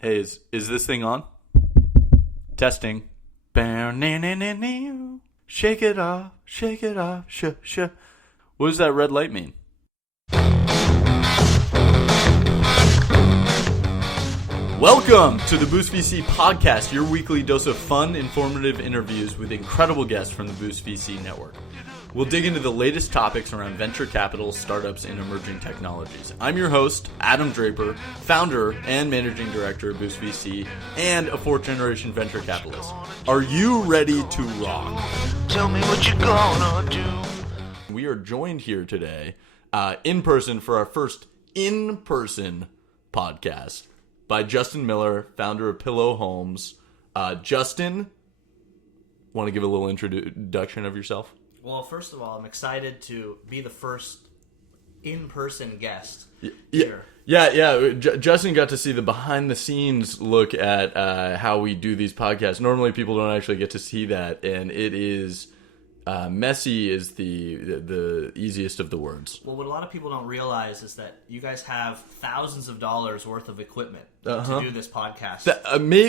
Hey, is this thing on? Testing. Shake it off, sh. What does that red light mean? Welcome to the Boost VC podcast, your weekly dose of fun, informative interviews with incredible guests from the Boost VC network. We'll dig into the latest topics around venture capital, startups, and emerging technologies. I'm your host, Adam Draper, founder and managing director of Boost VC, and a fourth-generation venture capitalist. Are you ready to rock? Tell me what you're gonna do. We are joined here today, in person for our first in-person podcast by Justin Miller, founder of Pillow Homes. Justin, want to give a little introduction of yourself? Well, first of all, I'm excited to be the first in-person guest here. Yeah. Justin got to see the behind-the-scenes look at how we do these podcasts. Normally, people don't actually get to see that, and it is messy is the easiest of the words. Well, what a lot of people don't realize is that you guys have thousands of dollars worth of equipment to do this podcast.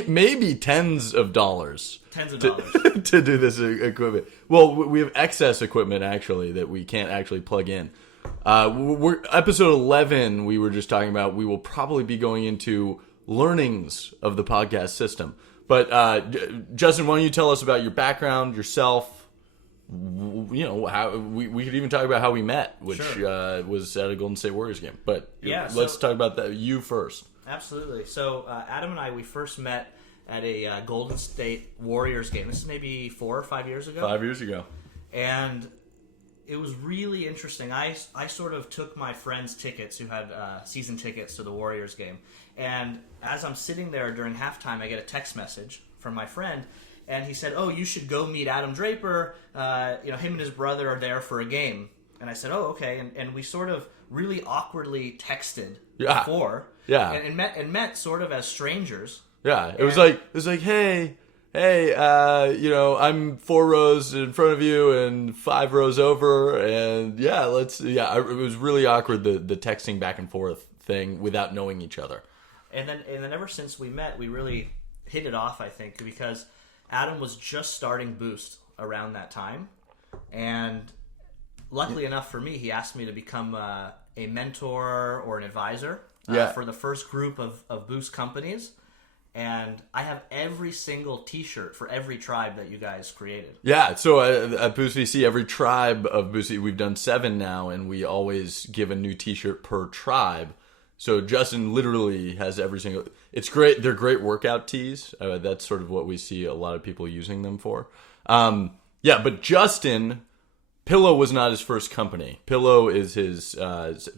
Maybe tens of dollars. To do this equipment. Well, we have excess equipment, actually, that we can't actually plug in. We're episode 11, we were just talking about, we will probably be going into learnings of the podcast system. But, Justin, why don't you tell us about your background, yourself, how we could even talk about how we met, which sure. Was at a Golden State Warriors game. But let's talk about that. You first. Absolutely. So Adam and I, we first met at a Golden State Warriors game. This is maybe 4 or 5 years ago. 5 years ago. And it was really interesting. I sort of took my friends' tickets who had season tickets to the Warriors game. And as I'm sitting there during halftime, I get a text message from my friend. And he said, "Oh, you should go meet Adam Draper. Him and his brother are there for a game." And I said, "Oh, okay." And we sort of really awkwardly texted before, and met sort of as strangers. Yeah, it was like, hey, I'm 4 rows in front of you and 5 rows over, and it was really awkward the texting back and forth thing without knowing each other. And then ever since we met, we really hit it off, I think, because Adam was just starting Boost around that time, and luckily enough for me, he asked me to become a mentor or an advisor for the first group of Boost companies, and I have every single t-shirt for every tribe that you guys created. Yeah, so at Boost VC, every tribe of Boost, we've done 7 now, and we always give a new t-shirt per tribe. So Justin literally has every single... It's great. They're great workout tees. That's sort of what we see a lot of people using them for. But Justin, Pillow was not his first company. Pillow is his Is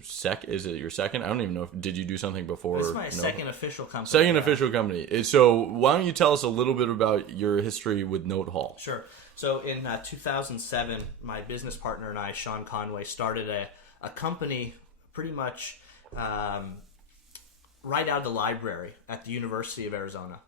it your second? I don't even know. Did you do something before? This is my second official company. Second official company. So why don't you tell us a little bit about your history with Note Hall? Sure. So in 2007, my business partner and I, Sean Conway, started a company pretty much... right out of the library at the University of Arizona.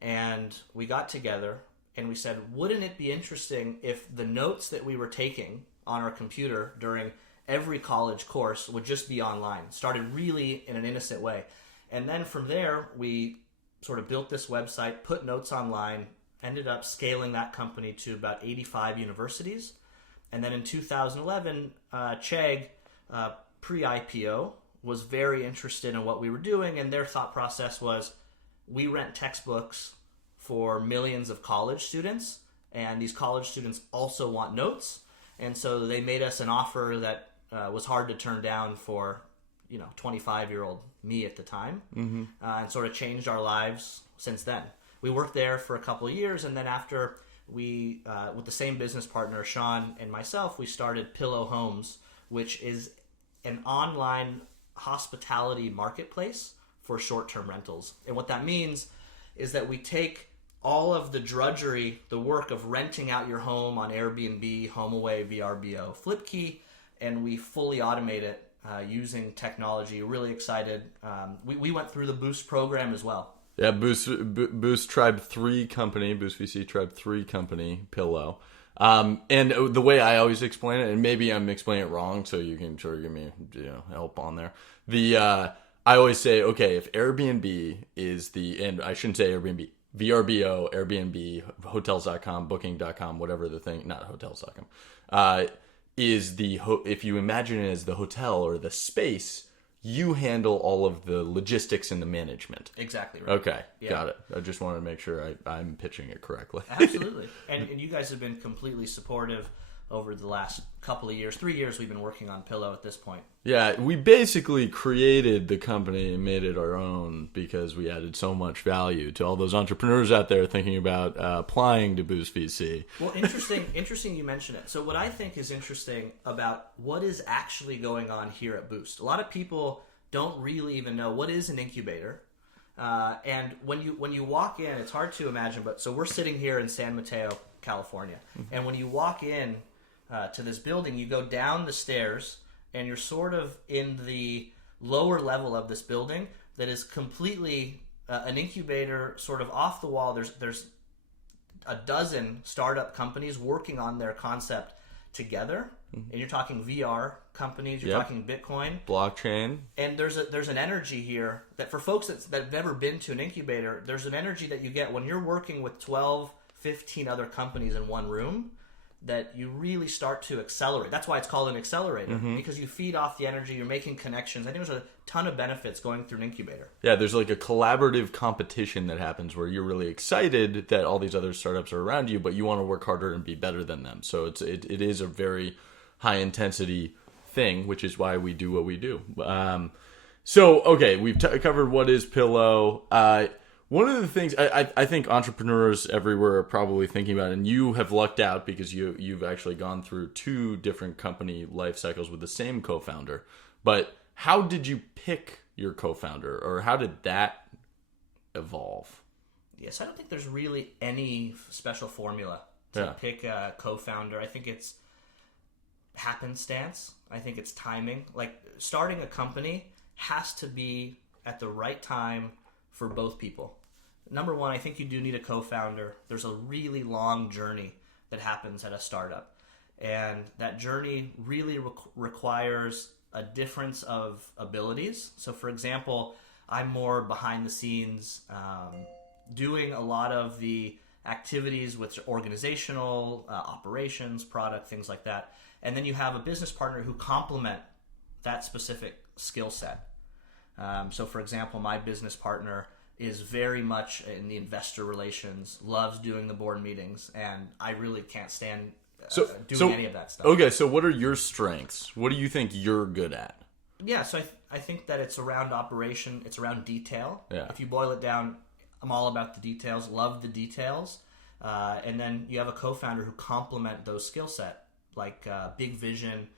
And we got together and we said, wouldn't it be interesting if the notes that we were taking on our computer during every college course would just be online? Started really in an innocent way. And then from there, we sort of built this website, put notes online, ended up scaling that company to about 85 universities. And then in 2011, Chegg, pre-IPO, was very interested in what we were doing, and their thought process was, we rent textbooks for millions of college students, and these college students also want notes, and so they made us an offer that was hard to turn down for 25-year-old me at the time, and sort of changed our lives since then. We worked there for a couple of years, and then after we, with the same business partner, Sean and myself, we started Pillow Homes, which is an online hospitality marketplace for short-term rentals. And what that means is that we take all of the drudgery, the work of renting out your home on Airbnb, HomeAway, VRBO, Flipkey, and we fully automate it using technology. Really excited. We went through the Boost program as well. Yeah, Boost Tribe 3 company, Boost VC Tribe 3 company, Pillow. And the way I always explain it, and maybe I'm explaining it wrong, so you can sort of give me help on there. I always say, okay, if Airbnb is and I shouldn't say Airbnb, VRBO, Airbnb, hotels.com, booking.com, whatever the thing, not hotels.com, if you imagine it as the hotel or the space, you handle all of the logistics and the management. Exactly right. Okay, got it. I just wanted to make sure I'm pitching it correctly. Absolutely. And you guys have been completely supportive over the last couple of years. 3 years we've been working on Pillow at this point. Yeah, we basically created the company and made it our own because we added so much value to all those entrepreneurs out there thinking about applying to Boost VC. Well, interesting you mention it. So what I think is interesting about what is actually going on here at Boost, a lot of people don't really even know what is an incubator. And when you walk in, it's hard to imagine, but so we're sitting here in San Mateo, California. And when you walk in to this building, you go down the stairs and you're sort of in the lower level of this building that is completely an incubator, sort of off the wall. There's a dozen startup companies working on their concept together. And you're talking VR companies, you're talking Bitcoin, blockchain, and there's an energy here that for folks that have never been to an incubator, there's an energy that you get when you're working with 12, 15 other companies in one room, that you really start to accelerate. That's why it's called an accelerator, because you feed off the energy, you're making connections. I think there's a ton of benefits going through an incubator. Yeah, there's like a collaborative competition that happens where you're really excited that all these other startups are around you, but you want to work harder and be better than them. So it is a very high intensity thing, which is why we do what we do. So, okay, we've covered what is Pillow. One of the things I think entrepreneurs everywhere are probably thinking about, and you have lucked out because you've actually gone through 2 different company life cycles with the same co-founder. But how did you pick your co-founder, or how did that evolve? Yes, I don't think there's really any special formula to pick a co-founder. I think it's happenstance. I think it's timing. Like, starting a company has to be at the right time for both people. Number one, I think you do need a co-founder. There's a really long journey that happens at a startup. And that journey really requires a difference of abilities. So for example, I'm more behind the scenes, doing a lot of the activities with organizational, operations, product, things like that. And then you have a business partner who complement that specific skill set. So for example, my business partner is very much in the investor relations, loves doing the board meetings, and I really can't stand doing any of that stuff. Okay, so what are your strengths? What do you think you're good at? Yeah, so I think that it's around operation, it's around detail. Yeah. If you boil it down, I'm all about the details, love the details. And then you have a co-founder who complement those skill set, like big vision,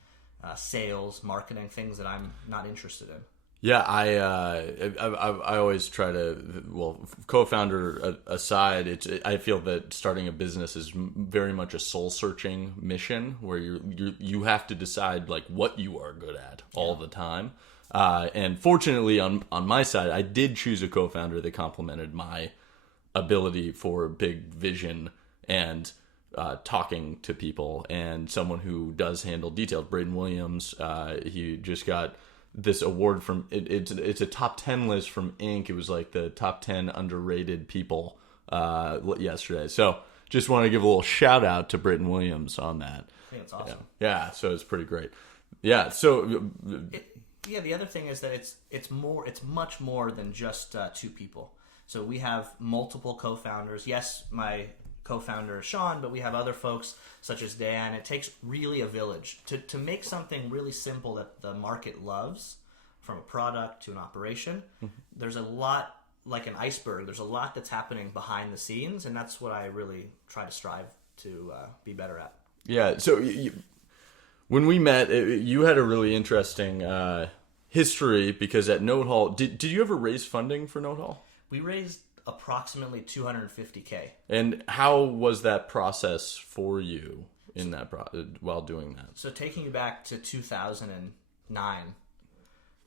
sales, marketing, things that I'm not interested in. Yeah, I always try to, well, co-founder aside, I feel that starting a business is very much a soul-searching mission where you have to decide like what you are good at all the time. And fortunately, on my side, I did choose a co-founder that complemented my ability for big vision and talking to people, and someone who does handle details. Braden Williams, he just got this award from it's a top 10 list from Inc. It was like the top 10 underrated people yesterday. So just want to give a little shout out to Braden Williams on that. I think it's awesome. Yeah, so it's pretty great. Yeah, so the other thing is that it's much more than just 2 people. So we have multiple co-founders. Yes, my co-founder is Sean, but we have other folks such as Dan. It takes really a village to make something really simple that the market loves, from a product to an operation. There's a lot, like an iceberg, there's a lot that's happening behind the scenes, and that's what I really try to strive to be better at. Yeah, so when we met, you had a really interesting history, because at Note Hall, did you ever raise funding for Note Hall? We raised approximately $250K. And how was that process for you in that while doing that? So taking you back to 2009,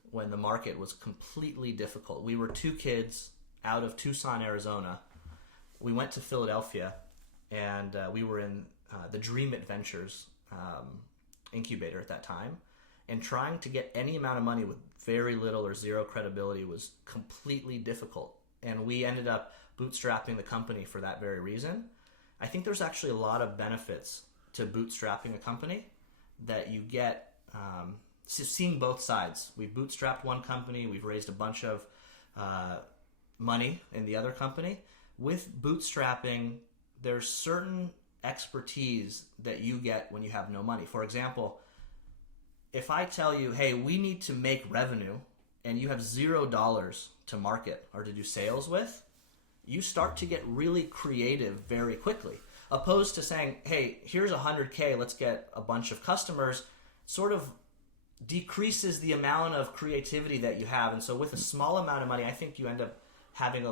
when the market was completely difficult. We were 2 kids out of Tucson, Arizona. We went to Philadelphia, and we were in the Dream Adventures incubator at that time. and trying to get any amount of money with very little or zero credibility was completely difficult. And we ended up bootstrapping the company for that very reason. I think there's actually a lot of benefits to bootstrapping a company that you get, seeing both sides. We've bootstrapped one company, we've raised a bunch of money in the other company. With bootstrapping, there's certain expertise that you get when you have no money. For example, if I tell you, hey, we need to make revenue, and you have $0 to market or to do sales with, you start to get really creative very quickly. Opposed to saying, hey, here's $100K, let's get a bunch of customers, sort of decreases the amount of creativity that you have. And so with a small amount of money, I think you end up having,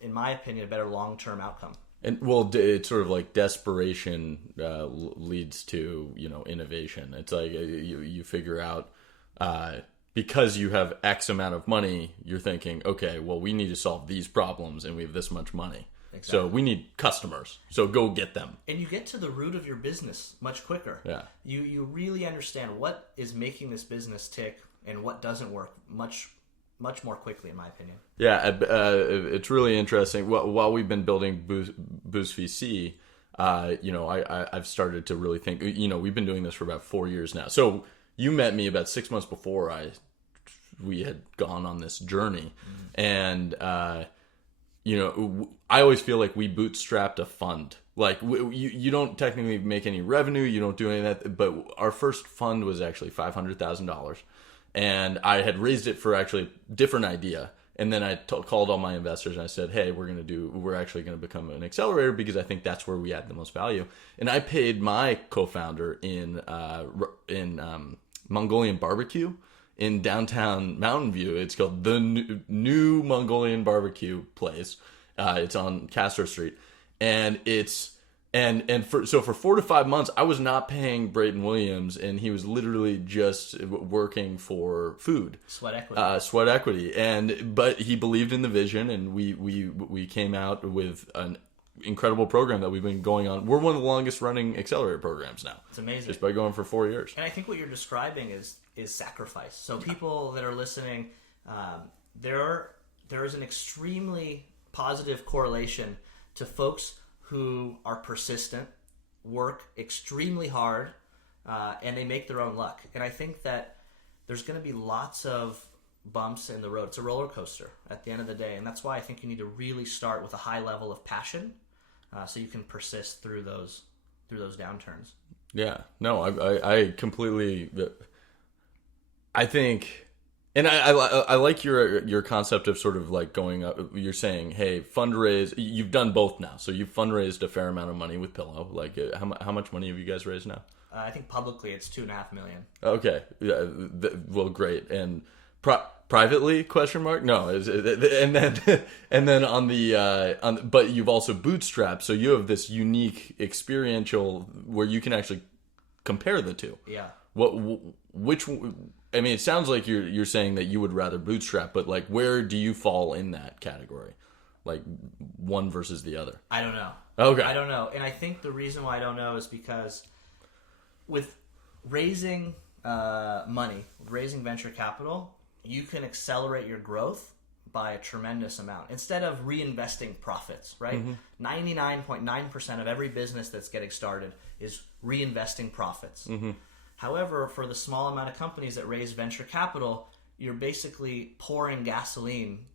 in my opinion, a better long-term outcome. And well, it's sort of like desperation leads to, innovation. It's like you figure out because you have X amount of money, you're thinking, okay, well, we need to solve these problems and we have this much money. Exactly. So we need customers. So go get them. And you get to the root of your business much quicker. Yeah. You really understand what is making this business tick and what doesn't work much more quickly, in my opinion. Yeah, it's really interesting. While we've been building Boost VC, I've started to really think. We've been doing this for about 4 years now. So you met me about 6 months before we had gone on this journey, and I always feel like we bootstrapped a fund. Like you don't technically make any revenue, you don't do any of that, but our first fund was actually $500,000. And I had raised it for actually a different idea. And then I called all my investors and I said, hey, we're actually going to become an accelerator because I think that's where we add the most value. And I paid my co-founder in Mongolian barbecue in downtown Mountain View. It's called the New Mongolian Barbecue Place. It's on Castro Street. And for 4 to 5 months, I was not paying Brayton Williams, and he was literally just working for food, sweat equity. But he believed in the vision, and we came out with an incredible program that we've been going on. We're one of the longest running accelerator programs now. It's amazing, just by going for 4 years. And I think what you're describing is sacrifice. So people that are listening, there is an extremely positive correlation to folks who are persistent, work extremely hard, and they make their own luck. And I think that there's going to be lots of bumps in the road. It's a roller coaster at the end of the day, and that's why I think you need to really start with a high level of passion, so you can persist through those downturns. Yeah, no, I completely. I think. And I like your concept of sort of like going up. You're saying, hey, fundraise. You've done both now, so you've fundraised a fair amount of money with Pillow. Like, how much money have you guys raised now? I think publicly it's $2.5 million. Okay, well, great. And privately? Question mark? No. And then on the but you've also bootstrapped, so you have this unique experiential where you can actually compare the two. Yeah. Which? I mean, it sounds like you're saying that you would rather bootstrap, but like, where do you fall in that category? Like one versus the other? I don't know. Okay. I don't know. And I think the reason why I don't know is because with raising money, raising venture capital, you can accelerate your growth by a tremendous amount instead of reinvesting profits, right? 99.9% of every business that's getting started is reinvesting profits. However, for the small amount of companies that raise venture capital, you're basically pouring gasoline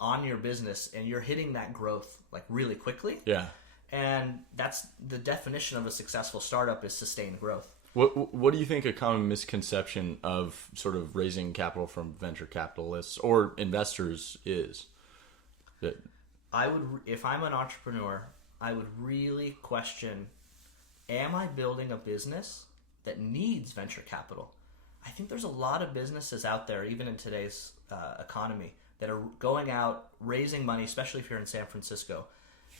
on your business and you're hitting that growth like really quickly. Yeah. And that's the definition of a successful startup is sustained growth. What do you think a common misconception of sort of raising capital from venture capitalists or investors is? If I'm an entrepreneur, I would really question, am I building a business that needs venture capital? I think there's a lot of businesses out there, even in today's economy, that are going out, raising money, especially if you're in San Francisco.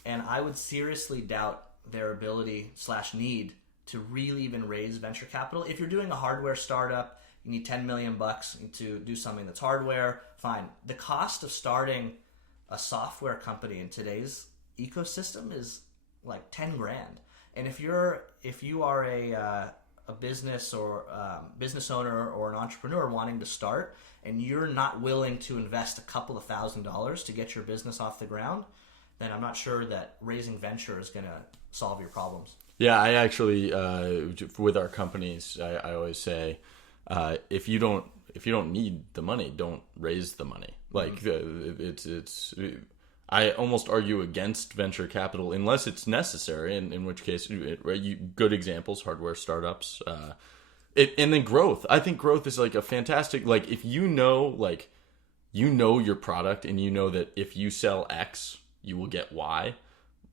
And I would seriously doubt their ability / need to really even raise venture capital. If you're doing a hardware startup, you need $10 million to do something that's hardware, fine. The cost of starting a software company in today's ecosystem is like 10 grand. And if you are a business or business owner or an entrepreneur wanting to start, and you're not willing to invest a couple of $1,000s to get your business off the ground, then I'm not sure that raising venture is going to solve your problems. Yeah, I actually, with our companies, I always say, if you don't need the money, don't raise the money. Like it's. I almost argue against venture capital unless it's necessary, in which case, good examples, hardware startups, and then growth. I think growth is like a fantastic, like if you know your product and you know that if you sell X, you will get Y,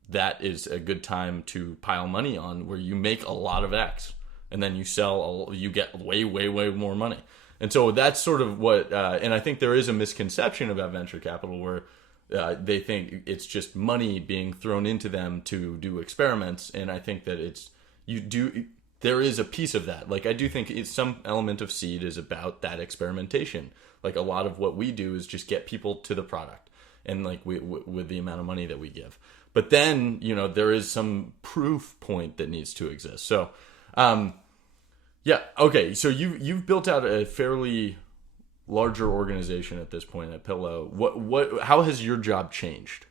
that is a good time to pile money on where you make a lot of X and then you get way, way, way more money. And so that's sort of what, and I think there is a misconception about venture capital where they think it's just money being thrown into them to do experiments, and I think that there is a piece of that. Like I do think some element of seed is about that experimentation. Like a lot of what we do is just get people to the product, and like with the amount of money that we give. But then there is some proof point that needs to exist. So, yeah, okay. So you've built out a fairly larger organization at this point at Pillow. How has your job changed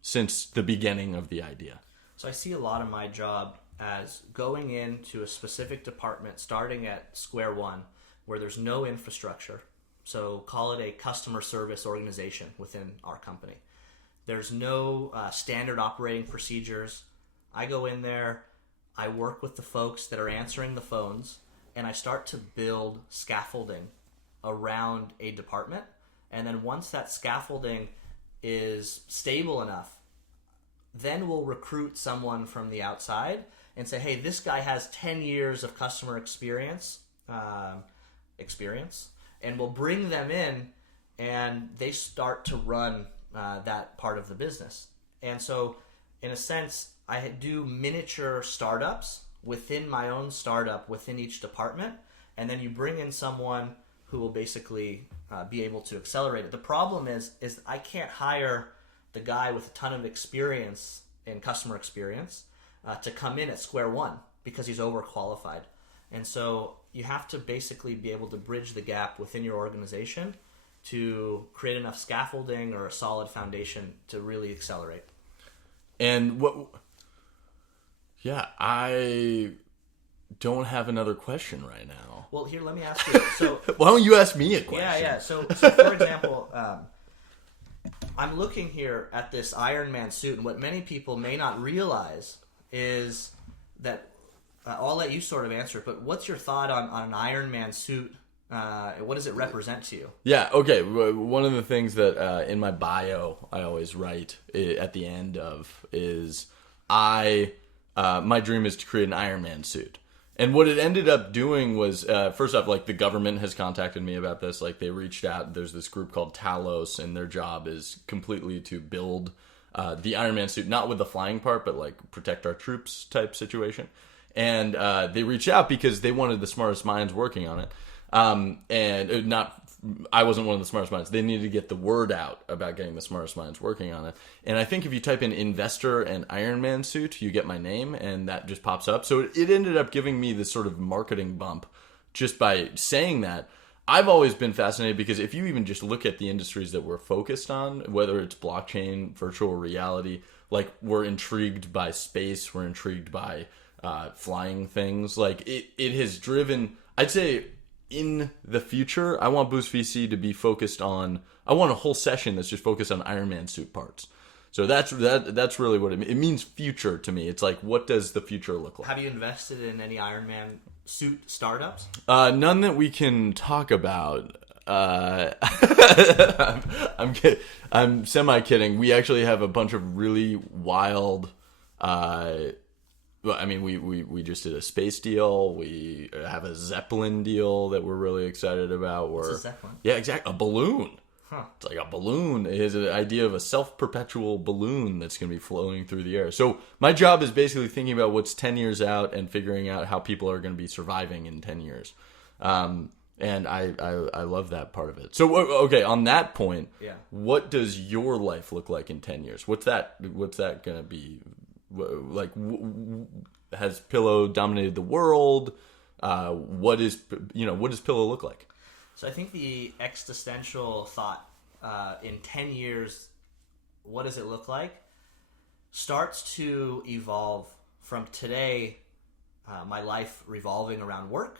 since the beginning of the idea? So I see a lot of my job as going into a specific department, starting at square one, where there's no infrastructure. So call it a customer service organization within our company. There's no standard operating procedures. I go in there, I work with the folks that are answering the phones, and I start to build scaffolding around a department. And then once that scaffolding is stable enough, then we'll recruit someone from the outside and say, hey, this guy has 10 years of customer experience, and we'll bring them in, and they start to run that part of the business. And so in a sense, I do miniature startups within my own startup within each department, and then you bring in someone who will basically be able to accelerate it. The problem is I can't hire the guy with a ton of experience in customer experience to come in at square one because he's overqualified. And so you have to basically be able to bridge the gap within your organization to create enough scaffolding or a solid foundation to really accelerate. And I don't have another question right now. Well, here, let me ask you. So, why don't you ask me a question? Yeah. So for example, I'm looking here at this Ironman suit, and what many people may not realize is that I'll let you sort of answer it, but what's your thought on an Ironman suit? What does it represent to you? Yeah, okay. One of the things that in my bio I always write at the end of is my dream is to create an Ironman suit. And what it ended up doing was, first off, like the government has contacted me about this. Like they reached out. There's this group called Talos, and their job is completely to build the Ironman suit, not with the flying part, but like protect our troops type situation. And they reached out because they wanted the smartest minds working on it. I wasn't one of the smartest minds. They needed to get the word out about getting the smartest minds working on it. And I think if you type in investor and Ironman suit, you get my name, and that just pops up. So it ended up giving me this sort of marketing bump just by saying that. I've always been fascinated because if you even just look at the industries that we're focused on, whether it's blockchain, virtual reality, like we're intrigued by space, we're intrigued by flying things. Like it has driven, I'd say, in the future, I want Boost VC to be focused on. I want a whole session that's just focused on Ironman suit parts. So that's really what it means. Future to me. It's like, what does the future look like? Have you invested in any Ironman suit startups? None that we can talk about. I'm kidding. I'm semi kidding. We actually have a bunch of really wild. I mean, we just did a space deal. We have a Zeppelin deal that we're really excited about. What's a Zeppelin? Yeah, exactly. A balloon. Huh. It's like a balloon. It is an idea of a self-perpetual balloon that's going to be floating through the air. So my job is basically thinking about what's 10 years out and figuring out how people are going to be surviving in 10 years. And I love that part of it. So, okay, on that point, What does your life look like in 10 years? What's that going to be? Like, has Pillow dominated the world? what does Pillow look like? So I think the existential thought in 10 years, what does it look like, starts to evolve from today, my life revolving around work.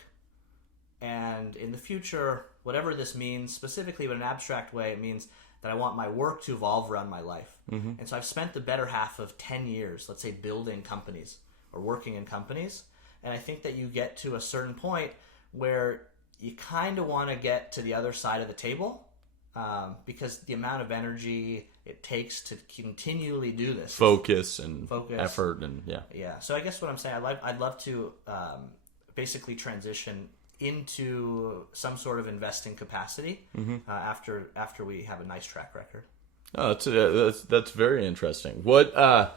And in the future, whatever this means, specifically in an abstract way, it means that I want my work to evolve around my life. Mm-hmm. And so I've spent the better half of 10 years, let's say, building companies or working in companies. And I think that you get to a certain point where you kind of want to get to the other side of the table, because the amount of energy it takes to continually do this. Focus, effort, and yeah. Yeah. So I guess what I'm saying, I'd love to basically transition into some sort of investing capacity after we have a nice track record. Oh, that's very interesting. What? By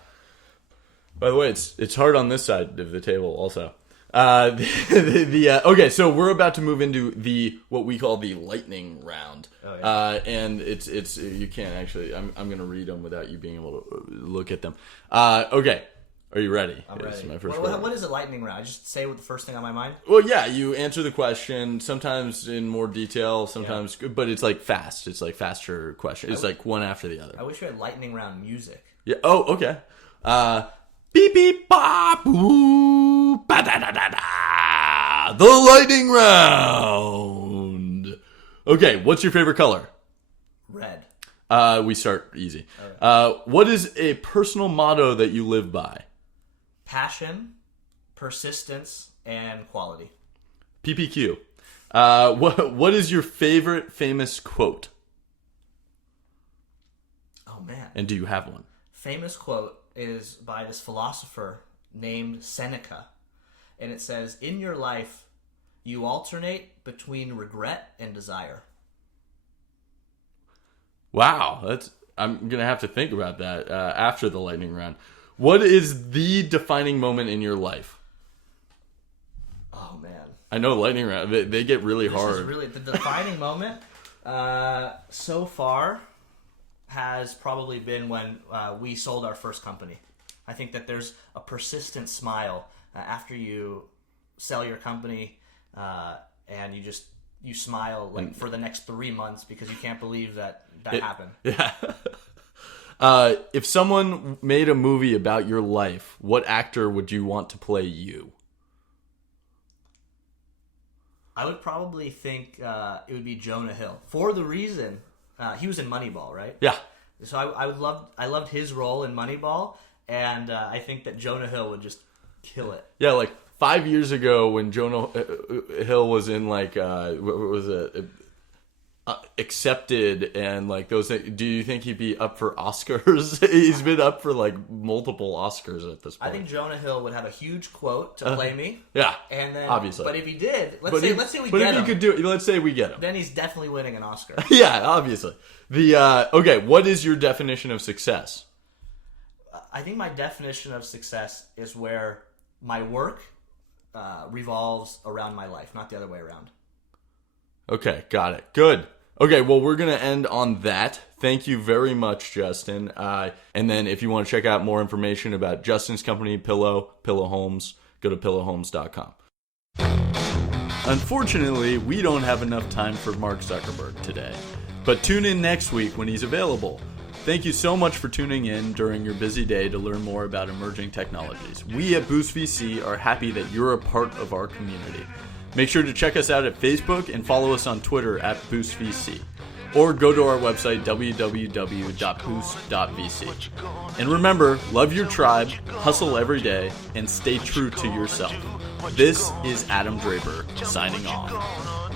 the way, it's hard on this side of the table also. Okay, so we're about to move into what we call the lightning round. Oh, yeah. And it's you can't actually. I'm going to read them without you being able to look at them. Okay. Are you ready? I'm ready. What is a lightning round? I just say what the first thing on my mind? Well, yeah, you answer the question, sometimes in more detail, sometimes, but it's like fast. It's like faster questions. It's like one after the other. I wish we had lightning round music. Yeah. Oh, okay. Beep, beep, bop, boo, ba da da da da. The lightning round. Okay, what's your favorite color? Red. We start easy. Okay. What is a personal motto that you live by? Passion, persistence, and quality. PPQ. What is your favorite famous quote? Oh, man. And do you have one? Famous quote is by this philosopher named Seneca. And it says, in your life, you alternate between regret and desire. Wow. I'm going to have to think about that after the lightning round. What is the defining moment in your life? Oh, man. I know lightning round. They get really hard. This is really the defining moment so far has probably been when we sold our first company. I think that there's a persistent smile after you sell your company, and you smile for the next 3 months because you can't believe that happened. Yeah. If someone made a movie about your life, what actor would you want to play you? I would probably think it would be Jonah Hill, for the reason he was in Moneyball, right? Yeah. So I loved his role in Moneyball, and I think that Jonah Hill would just kill it. Yeah, like 5 years ago when Jonah Hill was in what was it? Accepted and like those things, do you think he'd be up for Oscars? He's been up for like multiple Oscars at this point. I think Jonah Hill would have a huge quote to play me. Yeah, and then obviously. But if he did, let's say we get him. But if he could do it, let's say we get him. Then he's definitely winning an Oscar. Yeah, obviously. Okay, what is your definition of success? I think my definition of success is where my work revolves around my life, not the other way around. Okay, got it. Good. Okay, well, we're going to end on that. Thank you very much, Justin. And then if you want to check out more information about Justin's company, Pillow Homes, go to pillowhomes.com. Unfortunately, we don't have enough time for Mark Zuckerberg today. But tune in next week when he's available. Thank you so much for tuning in during your busy day to learn more about emerging technologies. We at Boost VC are happy that you're a part of our community. Make sure to check us out at Facebook and follow us on Twitter at BoostVC. Or go to our website, www.boost.vc. And remember, love your tribe, hustle every day, and stay true to yourself. This is Adam Draper, signing off.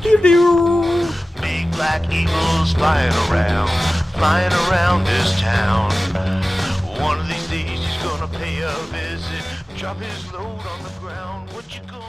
Big black eagles flying around this town. One of these days he's gonna pay a visit, drop his load on the ground. What you gonna